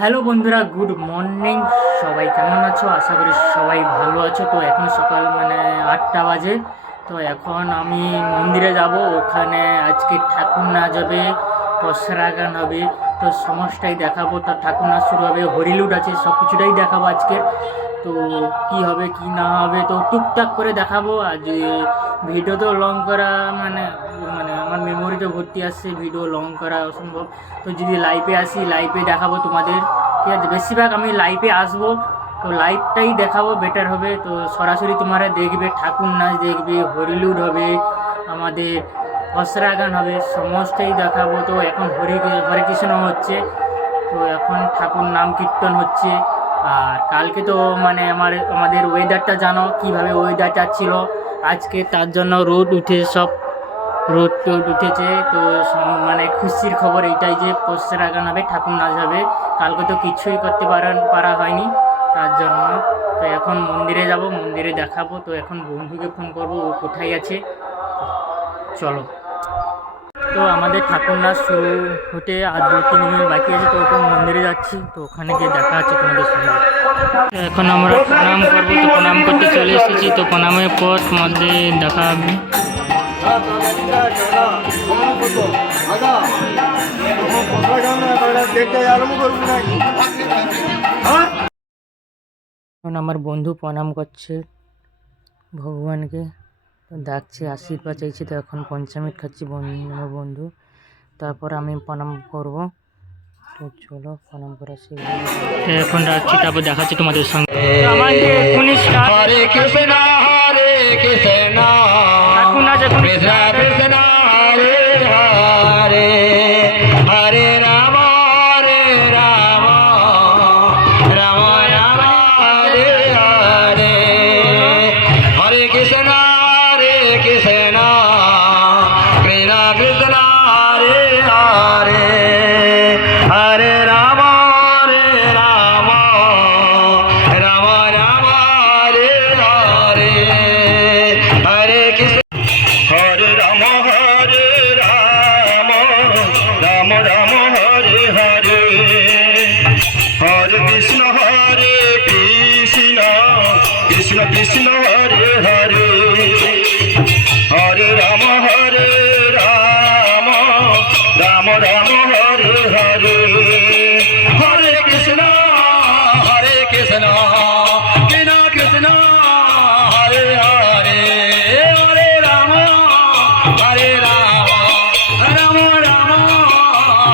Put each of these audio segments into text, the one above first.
Hello বন্ধুরা, good morning. সবাই কেমন আছো? আশা করি সবাই ভালো আছো। তো এখন সকাল 8টা বাজে। তো এখন আমি মন্দিরে যাব। ওখানে আজকে ঠাকুর নাচ হবে, পসরা গান হবে। তো সমস্তটাই দেখাবো। তো ঠাকুর নাচ শুরু হবে, হরিলুট আছে, সব কিছুটাই দেখাবো আজকের। তো কি হবে কি না হবে তো টুকটাক করে দেখাবো। আর যে ভিডিও তো লং করা মানে মানে আমার মেমোরিতে ভর্তি আসছে, ভিডিও লং করা অসম্ভব। তো যদি লাইভে আসি, লাইভে দেখাবো তোমাদের, ঠিক আছে? বেশিরভাগ আমি লাইভে আসবো, তো লাইভটাই দেখাবো, বেটার হবে। তো সরাসরি তোমরা দেখবে, ঠাকুর নাচ দেখবে, হরিলুট হবে, আমাদের অসরা গান হবে, সমস্তই দেখাবো। তো এখন হরে কৃষ্ণ হচ্ছে, তো এখন ঠাকুর নাম কীর্তন হচ্ছে। আর কালকে তো আমাদের ওয়েদারটা জানো কীভাবে ওয়েদারটা ছিল আজকে, তার জন্য রোদ উঠে সব রোদ টোদ উঠেছে। তো খুশির খবর এইটাই যে পসরা গান হবে, ঠাকুর নাচ হবে। কালকে তো কিছুই করতে পারা হয়নি, তার জন্য। তো এখন মন্দিরে যাব, মন্দিরে দেখাবো। তো এখন বন্ধুকে ফোন করবো, ও কোথায় আছে। চলো। তো আমাদের ঠাকুর নাচ শুরু হতে আর 2-3 মিনিট বাকি আছে। তো ওখানে মন্দিরে যাচ্ছি, তো ওখানে গিয়ে দেখা আছে তোমাদের সঙ্গে। তো এখন আমরা প্রণাম করবো, তো প্রণাম করতে চলে এসেছি। তো প্রণামের পর মধ্যে দেখা হবে। এখন আমার বন্ধু প্রণাম করছে ভগবানকে, তো ডাকছে, আশীর্বাদ চাইছে। তো এখন পঞ্চামৃত খাচ্ছি আমার বন্ধু, তারপর আমি প্রণাম করব। তো চলো প্রণাম করা শেষ। এখন রাখছি, তারপর দেখাচ্ছি তোমাদের সঙ্গে। হরে কৃষ্ণ হরে কৃষ্ণ কৃষ্ণ কৃষ্ণ হরে হরে, হরে রাম হরে রাম রাম রাম হরে হরে, হরে কৃষ্ণ কৃষ্ণ কৃষ্ণ কৃষ্ণ হরে হরে, হরে রাম রাম রাম রাম হরে হরে, হরে কৃষ্ণ হরে রাম রাম রাম হরে হরে, হরে কৃষ্ণ কৃষ্ণ কৃষ্ণ কৃষ্ণ হরে হরে, হরে রাম রাম রাম রাম হরে হরে, হরে কৃষ্ণ কৃষ্ণ কৃষ্ণ হরে হরে, হরে রাম রাম রাম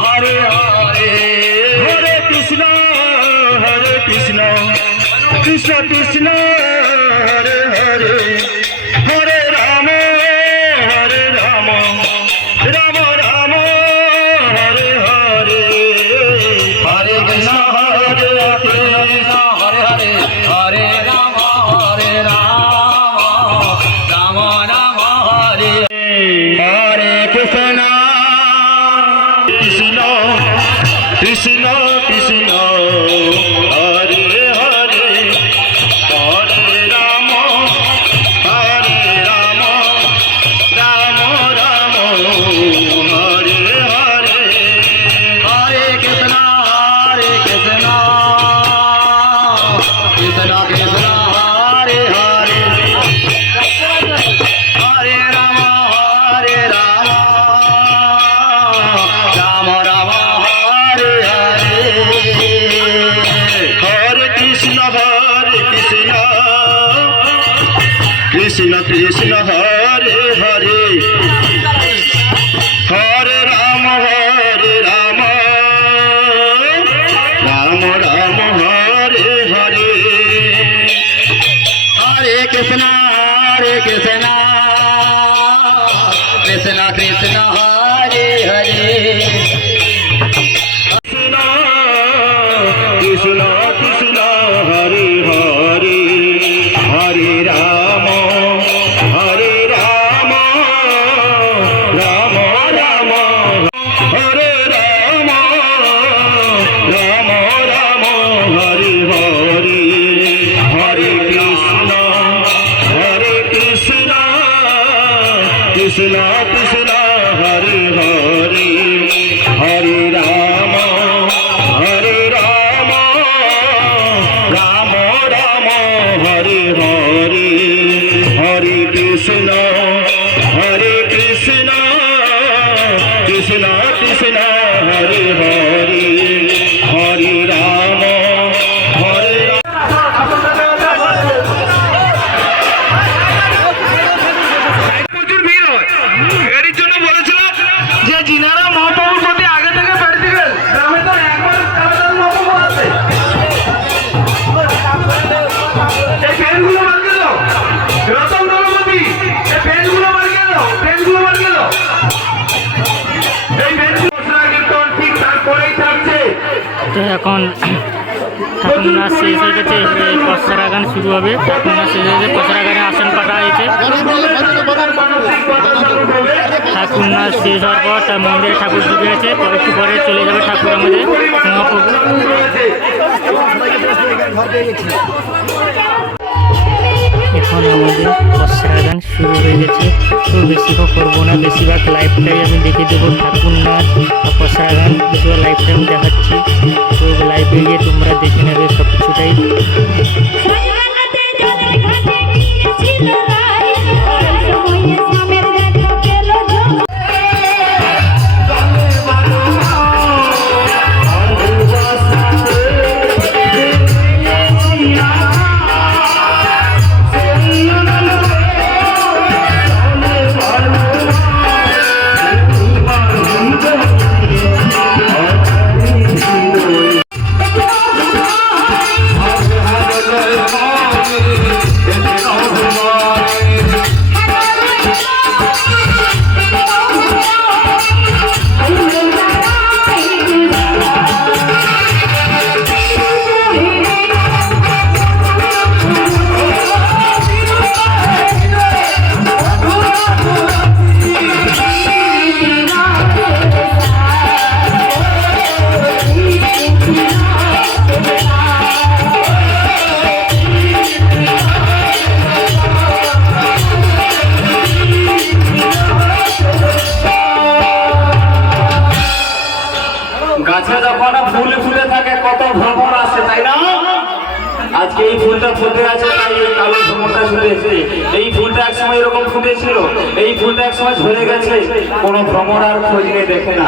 হরে হরে, হরে কৃষ্ণ কৃষ্ণ কৃষ্ণ হরে হরে, হরে রাম রাম রাম রাম হরে হরে, হরে কৃষ্ণ কৃষ্ণ হরে হরে, হরে রাম রাম রাম হরে, হরে কৃষ্ণ কৃষ্ণ কৃষ্ণ কৃষ্ণ হরে হরে, হরে রাম রাম রাম হরে হরে, হরে কৃষ্ণ কৃষ্ণ কৃষ্ণ হরে হরে, হরে রাম রাম রাম হরে হরে, হরে কৃষ্ণ কৃষ্ণ কৃষ্ণ হরে হরে, হরে রাম রাম রাম হরে হরে, হরে কৃষ্ণ কৃষ্ণ কৃষ্ণ হরে হরে, কৃষ্ণ কৃষ্ণ কৃষ্ণ হরে হরে, হরে রাম রাম রাম হরে রাম রাম রাম হরে হরে, হরে কৃষ্ণ তো এখন ঠাকুর নাচ শেষ হয়ে গেছে, এবারে পসরা গান শুরু হবে। ঠাকুর নাচ শেষ হয়েছে, পসরা গানে আসন পাতা হয়েছে। ঠাকুর নাচ শেষ হওয়ার পর তার মন্দিরে ঠাকুর ঢুকে গেছে, একটু পরে চলে যাবে ঠাকুর আমাদের মহাপ্রভু। এখন আমাদের পসরা গান শুরু হয়ে গেছে। তো বেশিক্ষণ করবো না, বেশিরভাগ লাইভটাই আমি দেখে দেবো ঠাকুর নাচ আর পসরা গান, বেশিরভাগ লাইভটা আমি দেখাচ্ছি। তো লাইভে গিয়ে তোমরা দেখে নেবে সব কিছুটাই। গাছে যখন ফুল ফুলে থাকে কত ভ্রমণ আসে, তাই না? আজকে এই ফুলটা ফুটে আছে, তাই এই কালো ভ্রমণটা ঝরেছে। এই ফুলটা একসময় এরকম ফুটেছিল, এই ফুলটা একসময় ঝরে গেছে, কোনো ভ্রমণ আর খোঁজ নিয়ে দেখে না।